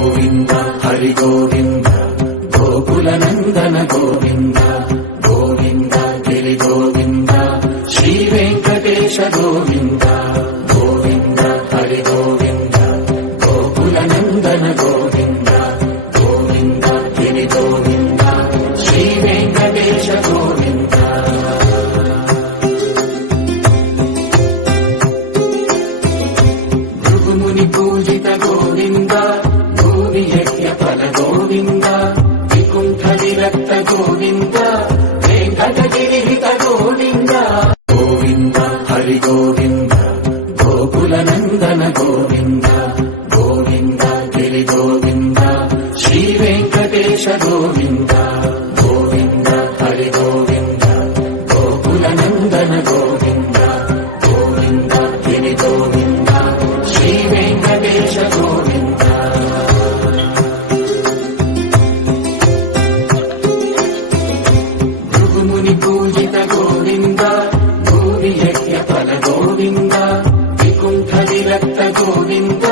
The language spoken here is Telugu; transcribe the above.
గోవింద హరి గోవింద గోకుల నందన గోవింద గోవింద గిరి గోవింద శ్రీ వెంకటేశ గోవింద గోవింద హరి గోవింద గోకుల నందన గోవింద గోవింద గిరి గోవింద శ్రీ వెంకటేశ గోవింద భృగుముని పూజిత గోవింద భూమి యజ్ఞ ఫల గోవింద వికుంఠ విరక్త గోవింద వెంకటగిరిహిత గోవింద గోవింద హరి గోవింద గోకుల నందన గోవింద గోవింద గిరి గోవింద శ్రీ వెంకటేశ గోవింద గోవింద హరి గోవింద గోకుల నందన గోవింద గోవింద గిరి గోవింద శ్రీ వెంకటేశ గోవింద భృగుముని పూజిత గోవింద భూమి యజ్ఞ ఫల గోవింద వికుంఠ విరక్త గోవింద